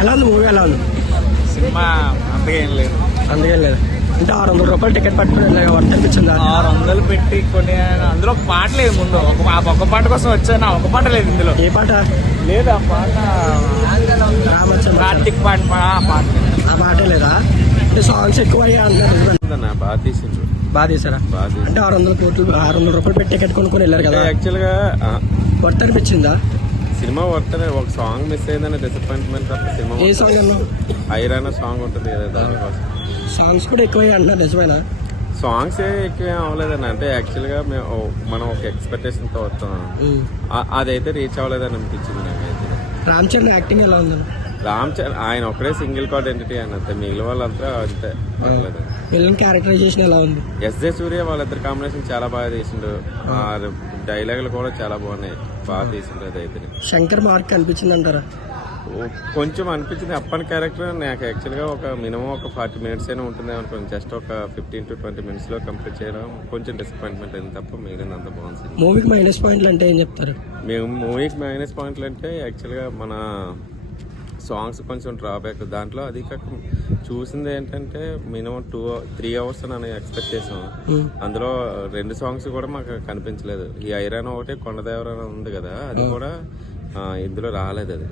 ఎలా ఉంది మూవీ? ఎలా ఉంది సినిమా? అంతకేం లేదు. అందుకేం లేదు అంటే 600 రూపాయలు టికెట్ పట్టుకుని వర్త్ అనిపించిందా? 600 పెట్టి కొన్ని అందులో ఒక పాట లేదు. ముందు ఒక పాట కోసం వచ్చాను, ఒక పాట లేదు ఇందులో. ఏ పాట లేదు ఆ పాట. రామచంద్ర కార్తిక్ పాట ఆ పాట ఆ పాటే లేదా? అంటే సాంగ్స్ ఎక్కువ అయ్యా అంటున్నారు. బాగా తీసిండ్రు. బాగా తీసారా? అంటే 600 రూపాయలు పెట్టి టికెట్ కొనుక్కొని వెళ్ళారు కదా. యాక్చువల్ గా వర్త్ అనిపించిందా? సినిమా వర్తనే. ఒక సాంగ్ మిస్ అయిందని డిసప్పాయింట్మెంట్ తప్ప సినిమా. ఏ సాంగ్ అన్నా? ఐరానా సాంగ్ ఉంటుంది కదా, దానికోసం. సాంగ్స్ కూడా ఎక్కువ అంటున్నారు, నిజమేనా? సాంగ్స్ ఎక్కువ అవ్వలేదని. అంటే యాక్చువల్ గా మనం ఒక ఎక్స్పెక్టేషన్ తో వస్తాం, అదైతే రీచ్ అవ్వలేదని అనిపించింది నాకైతే. రామ్ చరణ్ యాక్టింగ్ ఎలా ఉంది? రామ్ చరణ్ ఆయన ఒకడే సింగిల్ కార్డ్ ఎంటిటీ అని అంతే, మిగిలిన వాళ్ళంతా అంతే పర్లేదు. విలన్ క్యారెక్టరైజేషన్ ఎలా ఉంది? ఎస్జే సూర్య వాళ్ళిద్దరు కాంబినేషన్ చాలా బాగా తీసిండు. డైలాగులు కూడా చాలా బాగున్నాయి, బాగా తీసిండు. అదైతే శంకర్ మార్క్ అనిపించింది అంటారా? కొంచెం అనిపించింది. అప్పని క్యారెక్టర్ నాకు యాక్చువల్గా ఒక మినిమం ఒక 40 మినిట్స్ అయినా ఉంటుంది అనుకోండి. జస్ట్ ఒక 15 to 20 minutes లో కంప్లీట్ చేయడం కొంచెం డిసప్పాయింట్మెంట్ అయింది తప్ప మిగిలిన అంత బాగుంది. మూవీకి మైనస్ పాయింట్లు అంటే ఏం చెప్తారు? మేము మూవీకి మైనస్ పాయింట్లు అంటే యాక్చువల్గా మన సాంగ్స్ కొంచెం డ్రాబ్యాక్. దాంట్లో అది కాక చూసింది ఏంటంటే మినిమం 2-3 hours అని ఎక్స్పెక్ట్ చేసాం. అందులో 2 songs కూడా మాకు కనిపించలేదు. ఈ ఐరాన్ ఒకటి, కొండదేవర ఉంది కదా, అది కూడా ఇందులో రాలేదు. అది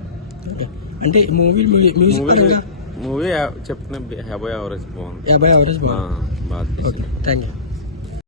అంటే మూవీ చెప్పిన 50 hours బాగుంది. 50 hours బాగా తీసింది. Thank you.